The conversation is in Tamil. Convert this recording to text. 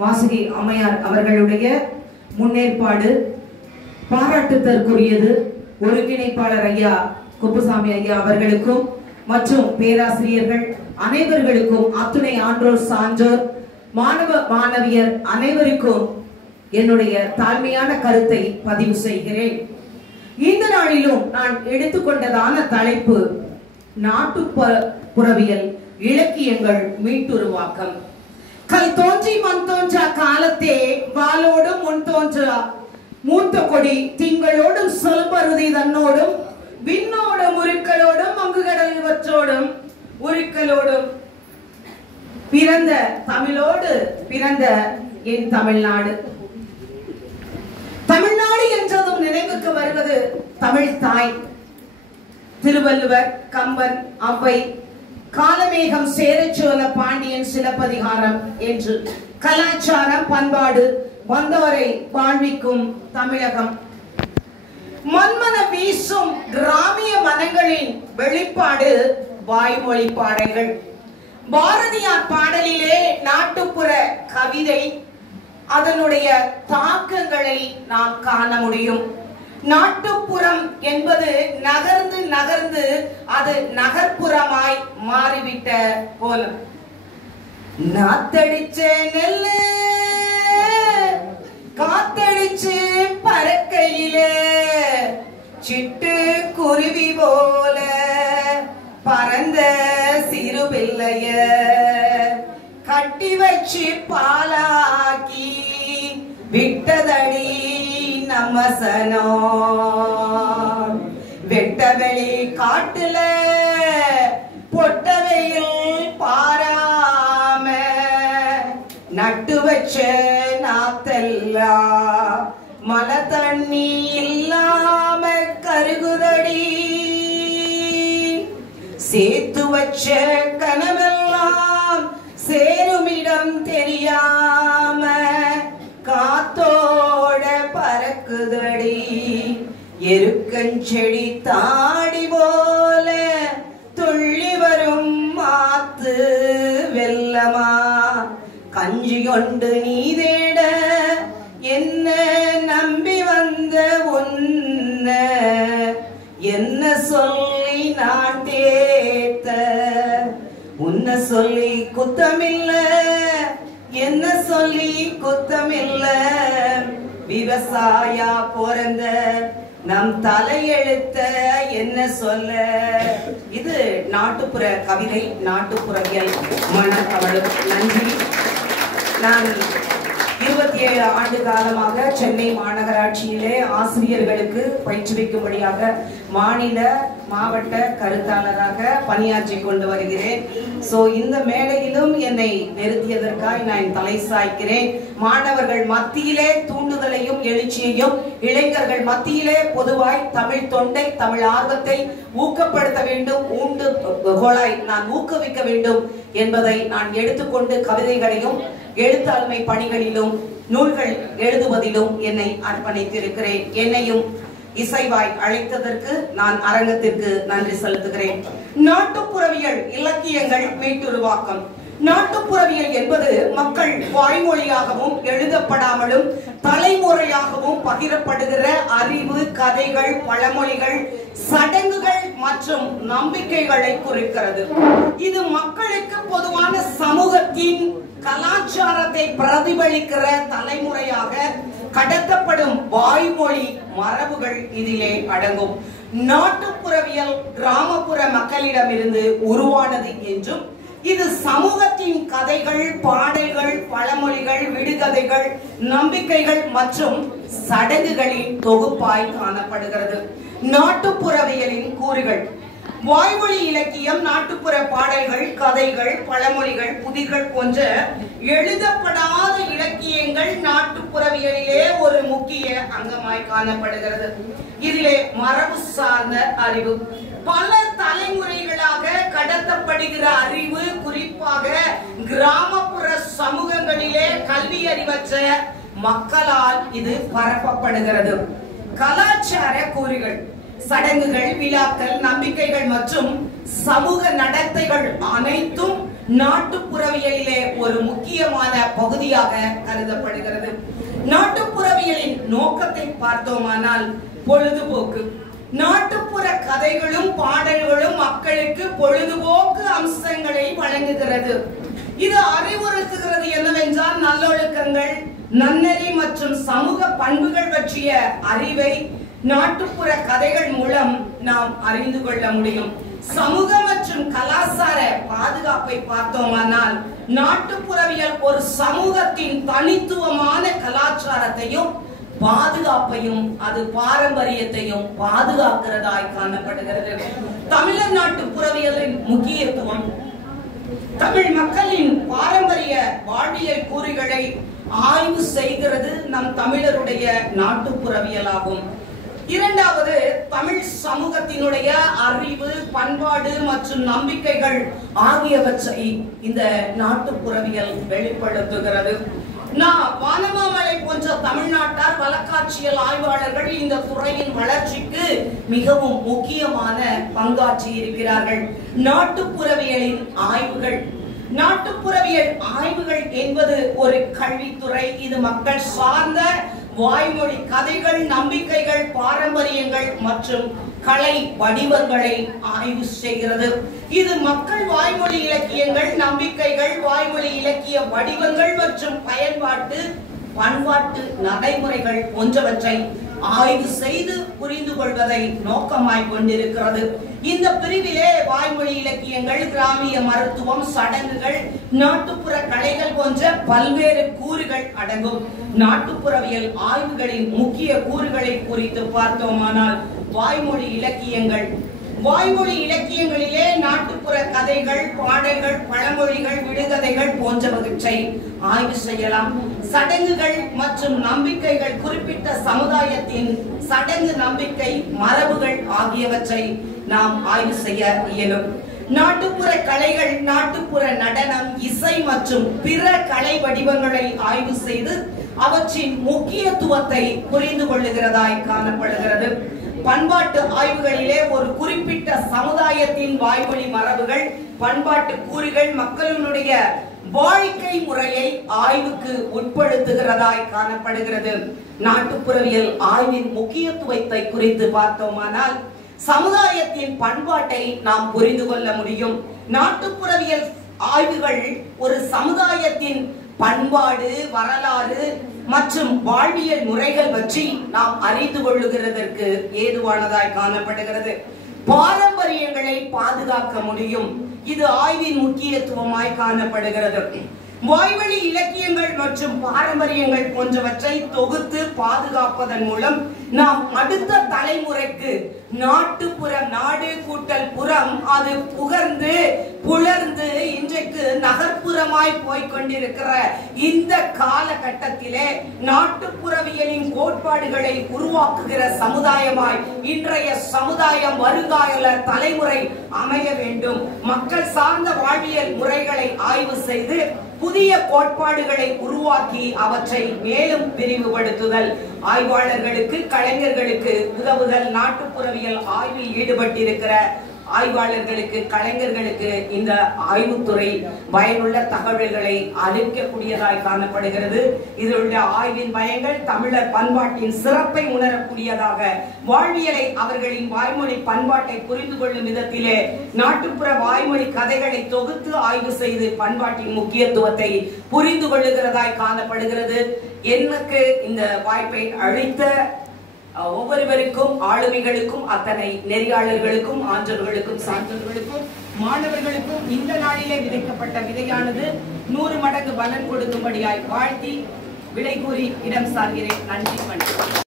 வாசுகி அம்மையார் அவர்களுடைய முன்னேற்பாடு பாராட்டுதற்குரியது. ஒருங்கிணைப்பாளர் ஐயா குப்புசாமி ஐயா அவர்களுக்கும் மற்றும் பேராசிரியர்கள் அனைவர்களுக்கும், அத்துணை ஆன்றோர் சான்றோர் மாணவ மாணவியர் அனைவருக்கும் என்னுடைய தாழ்மையான கருத்தை பதிவு செய்கிறேன். இந்த நாளிலும் நான் எடுத்துக்கொண்டதான தலைப்பு நாட்டுப்புறவியல் இலக்கியங்கள் மீட்டுருவாக்கம். கல் தோன்றி மண் தோன்றா காலத்தே வாளோடும் முன் தோன்றா மூத்த கொடி திங்களோடும் சொல்பருதி தன்னோடும் விண்ணோடும் உருக்களோடும் அங்கு கடல் இவற்றோடும் உருக்களோடும் பிறந்த தமிழோடு பிறந்த என் தமிழ்நாடு. தமிழ்நாடு என்றதும் நினைவுக்கு வருவது தமிழ் தாய். திருவள்ளுவர், கம்பன், ஔவை, காலமேகம், சேரச்சோழ பாண்டியன், சிலப்பதிகாரம் என்று கலாச்சாரம் பண்பாடு வந்தவரை வாழ்விக்கும் தமிழகம். மண்மன வீசும் கிராமிய மனங்களின் வெளிப்பாடு வாய்மொழி பாடல்கள். பாரதியார் பாடலிலே நாட்டுப்புற கவிதை, அதனுடைய தாக்கங்களை நாம் காண முடியும். நாட்டுப்புறம் என்பது நகர்ந்து நகர்ந்து அது நகர்ப்புறமாய் மாறிவிட்ட போலும். நாத்தடிச்ச நெல்லு காத்தடிச்சு பறக்கையிலே சிட்டு குருவி போல பறந்த சிறு பிள்ளைய கட்டி வச்சு பாலாக்கி விட்டதடி நம்ம சனோ. வெட்டவெளி காட்டுல பொட்டவையில் பாராம நட்டு வச்ச நாத்தெல்லாம் மழை தண்ணி இல்லாம கருகுதடி. சேர்த்து வச்ச கனவெல்லாம் சேருமிடம் தெரியாம காத்தோட பறக்குதடி. எருக்கஞ்செடி தாடி போல துள்ளி வரும் மாத்து வெள்ளமா கஞ்சி கொண்டு நீ தேட என்ன நம்பி வந்த உன்ன என்ன சொல்லி நான் தேத்த. உன்ன சொல்லி குத்தமில்ல என்ன சொல்லி குத்தமில்ல. விவசாயா பிறந்த நம் தலையெழுத்த என்ன சொல்ல. இது நாட்டுப்புற கவிதை, நாட்டுப்புறவியல் மனக்கவலும். நன்றி. நான் 27 ஆண்டு காலமாக சென்னை மாநகராட்சியிலே ஆசிரியர்களுக்கு பயிற்றுவிக்கும்படியாக மாநில மாவட்ட கருத்தாளராக பணியாற்றி கொண்டு வருகிறேன். இந்த மேடையிலும் என்னை நிறுத்தியதற்காக நான் தலை சாய்க்கிறேன். மாணவர்கள் மத்தியிலே தூண்டுதலையும் எழுச்சியையும், இளைஞர்கள் மத்தியிலே பொதுவாய் தமிழ் தொண்டை, தமிழ் ஆர்வத்தை ஊக்கப்படுத்த வேண்டும், நான் ஊக்குவிக்க வேண்டும் என்பதை நான் எடுத்துக்கொண்டு கவிதைகளையும் எழுத்தாண்மை பணிகளிலும் நூல்கள் எழுதுவதிலும் என்னை அர்ப்பணித்திருக்கிறேன். என்னையும் இசைவாய் அழைத்ததற்கு நான் அரங்கத்திற்கு நன்றி செலுத்துகிறேன். நாட்டுப்புறவியல் இலக்கியங்கள் மீட்டுருவாக்கம். நாட்டுப்புறவியல் என்பது மக்கள் வாய்மொழியாகவும் எழுதப்படாமலும் தலைமுறையாகவும் பகிரப்படுகிற அறிவு, கதைகள், பழமொழிகள், சடங்குகள் மற்றும் நம்பிக்கைகளை குறிக்கிறது. இது மக்களுக்கு பொதுவான சமூகத்தின் கலாச்சாரத்தை பிரதிபலிக்கிற தலைமுறையாக கடத்தப்படும் வாய்மொழி மரபுகள் இதிலே அடங்கும். நாட்டுப்புறவியல் கிராமப்புற மக்களிடமிருந்து உருவானது என்றும் இது சமூகத்தின் கதைகள், பாடல்கள், பழமொழிகள், விடுகதைகள், நம்பிக்கைகள் மற்றும் சடங்குகளின் தொகுப்பாய் காணப்படுகிறது. நாட்டுப்புறவியலின் கூறுகள்: வாய்மொழி இலக்கியம், நாட்டுப்புற பாடல்கள், கதைகள், பழமொழிகள், புதிர்கள் போன்ற எழுதப்படாத இலக்கியங்கள் நாட்டுப்புறவியலிலே ஒரு முக்கிய அங்கமாய் காணப்படுகிறது. இதிலே மரபு சார்ந்த அறிவு, பல தலைமுறைகளாக கடத்தப்படுகிற அறிவு, குறிப்பாக கிராமப்புற சமூகங்களிலே கல்வி அறிவற்ற மக்களால் இது பரப்பப்படுகிறது. கலாச்சார கூறுகள்: சடங்குகள், விழாக்கள், நம்பிக்கைகள் மற்றும் சமூக நடத்தைகள் அனைத்தும் நாட்டுப்புறவியலிலே ஒரு முக்கியமான பகுதியாக கருதப்படுகிறது. நாட்டுப்புறவியலின் நோக்கத்தை பார்த்தோமானால் பொழுதுபோக்கு. நாட்டுப்புற கதைகளும் பாடல்களும் மக்களுக்கு பொழுதுபோக்கு அம்சங்களை வழங்குகிறது. இது அறிவுறுத்துகிறது என்னவென்றால் நல்லொழுக்கங்கள், நன்னெறி மற்றும் சமூக பண்புகள் பற்றிய அறிவை நாட்டுப்புற கதைகள் மூலம் நாம் அறிந்து கொள்ள முடியும். சமூக மற்றும் கலாச்சார பாதுகாப்பை பார்த்தோமானால் நாட்டுப்புறவியல் ஒரு சமூகத்தின் தனித்துவமான கலாச்சாரத்தையும் பாதுகாப்பையும் அது பாரம்பரியத்தையும் பாதுகாக்கிறதாய் காணப்படுகிறது. தமிழர் நாட்டுப்புறவியலின் முக்கியத்துவம் தமிழ் மக்களின் பாரம்பரிய வாழ்வியல் கூறுகளை ஆய்வு செய்கிறது நம் தமிழருடைய நாட்டுப்புறவியலாகும். இரண்டாவது, தமிழ் சமூகத்தினுடைய அறிவு, பண்பாடு மற்றும் நம்பிக்கைகள் ஆகியவற்றை இந்த நாட்டுப்புறவியல் வெளிப்படுத்துகிறது. வானமாமலை போன்ற தமிழ்நாட்டார் வழக்காட்சியல் ஆய்வாளர்கள் இந்த துறையின் வளர்ச்சிக்கு மிகவும் முக்கியமான பங்காற்றி இருக்கிறார்கள். நாட்டுப்புறவியலின் ஆய்வுகள். நாட்டுப்புறவியல் ஆய்வுகள் என்பது ஒரு கல்வித்துறை. இது மக்கள் சார்ந்த வாய்மொழி கதைகள், நம்பிக்கைகள், பாரம்பரியங்கள் மற்றும் கலை வடிவங்களை ஆய்வு செய்கிறது. இது மக்கள் வாய்மொழி இலக்கியங்கள், நம்பிக்கைகள், வாய்மொழி இலக்கிய வடிவங்கள் மற்றும் பண்பாட்டு நடைமுறைகள் போன்றவற்றை ஆய்வு செய்து புரிந்து கொள்வதை நோக்கமாய் கொண்டிருக்கிறது. இந்த பிரிவிலே வாய்மொழி இலக்கியங்கள், கிராமிய மருத்துவம், சடங்குகள், நாட்டுப்புற கலைகள் போன்ற பல்வேறு கூறுகள் அடங்கும். நாட்டுப்புறவியல் ஆய்வுகளின் முக்கிய கூறுகளை குறித்து பார்த்தோமானால் வாய்மொழி இலக்கியங்கள். வாய்மொழி இலக்கியங்களிலே நாட்டுப்புற கதைகள், பாடல்கள், பழமொழிகள், விடுகதைகள் போன்றவற்றை ஆய்வு செய்யலாம். சடங்குகள் மற்றும் நம்பிக்கைகள். குறிப்பிட்ட சமுதாயத்தின் சடங்கு, நம்பிக்கை, மரபுகள் ஆகியவற்றை நாம் ஆய்வு செய்ய இயலும். நாட்டுப்புற கலைகள். நாட்டுப்புற நடனம், இசை மற்றும் பிற கலை வடிவங்களை ஆய்வு செய்து அவற்றின் முக்கியத்துவத்தை புரிந்து கொள்ளுகிறதாய் காணப்படுகிறது. பண்பாட்டு ஆய்வுகளிலே ஒரு குறிப்பிட்ட சமுதாயத்தின் வாய்மொழி மரபுகள், பண்பாட்டு கூறுகள், மக்களுடைய வாழ்க்கை முறையை ஆய்வுக்கு உட்படுத்துகிறதாய் காணப்படுகிறது. நாட்டுப்புறவியல் ஆய்வின் முக்கியத்துவத்தை குறித்து பார்த்தோமானால் சமுதாயத்தின் பண்பாட்டை நாம் புரிந்து கொள்ள முடியும். நாட்டுப்புறவியல் ஆய்வுகள் ஒரு சமுதாயத்தின் பண்பாடு, வரலாறு மற்றும் வாழ்வியல் முறைகள் பற்றி நாம் அறிந்து கொள்ளுகிறதற்கு ஏதுவானதாய் காணப்படுகிறது. பாரம்பரியங்களை பாதுகாக்க முடியும். இது ஆய்வின் முக்கியத்துவமாய் காணப்படுகிறது. வாய்வழி இலக்கியங்கள் மற்றும் பாரம்பரியங்கள் போன்றவற்றை தொகுத்து பாதுகாப்பதன் மூலம் நாம் அடுத்த தலைமுறைக்கு நாட்டுப்புறம், நாடு கூட்டல் புறம், அது புகர்ந்து புலர்ந்து இன்றைக்கு நகர்ப்புறமாய் போய்கொண்டிருக்கிற இந்த காலகட்டத்திலே நாட்டுப்புறவியலின் கோட்பாடுகளை உருவாக்குகிற சமுதாயமாய் இன்றைய சமுதாயம், வருங்கால தலைமுறை அமைய வேண்டும். மக்கள் சார்ந்த வாழ்வியல் முறைகளை ஆய்வு செய்து புதிய கோட்பாடுகளை உருவாக்கி அவற்றை மேலும் விரிவுபடுத்துதல், ஆய்வாளர்களுக்கு, கலைஞர்களுக்கு உதவுதல். நாட்டுப்புறவியல் ஆய்வில் ஈடுபட்டிருக்கிற ஆய்வாளர்களுக்கு, கலைஞர்களுக்கு இந்த ஆய்வுத்துறை பயனுள்ள தகவல்களை அளிக்கக்கூடியதாய் காணப்படுகிறது. இதனுடைய ஆய்வின் பயன்கள் தமிழர் பண்பாட்டின் சிறப்பை உணரக்கூடியதாக, வாழ்வியலை அவர்களின் வாய்மொழி பண்பாட்டை புரிந்து கொள்ளும் விதத்திலே நாட்டுப்புற வாய்மொழி கதைகளை தொகுத்து ஆய்வு செய்து பண்பாட்டின் முக்கியத்துவத்தை புரிந்து கொள்ளுகிறதாய் காணப்படுகிறது. எனக்கு இந்த வாய்ப்பை அளித்த ஒவ்வொருவருக்கும், ஆளுமைகளுக்கும், அத்தனை நெறியாளர்களுக்கும், ஆன்றோர்களுக்கும், சான்றோர்களுக்கும், மாணவர்களுக்கும் இந்த நாளிலே விதைக்கப்பட்ட விதையானது 100 மடங்கு பலன் கொடுக்கும்படியாய் வாழ்த்தி விடை கூறி இடம் சார்கிறேன். நன்றி.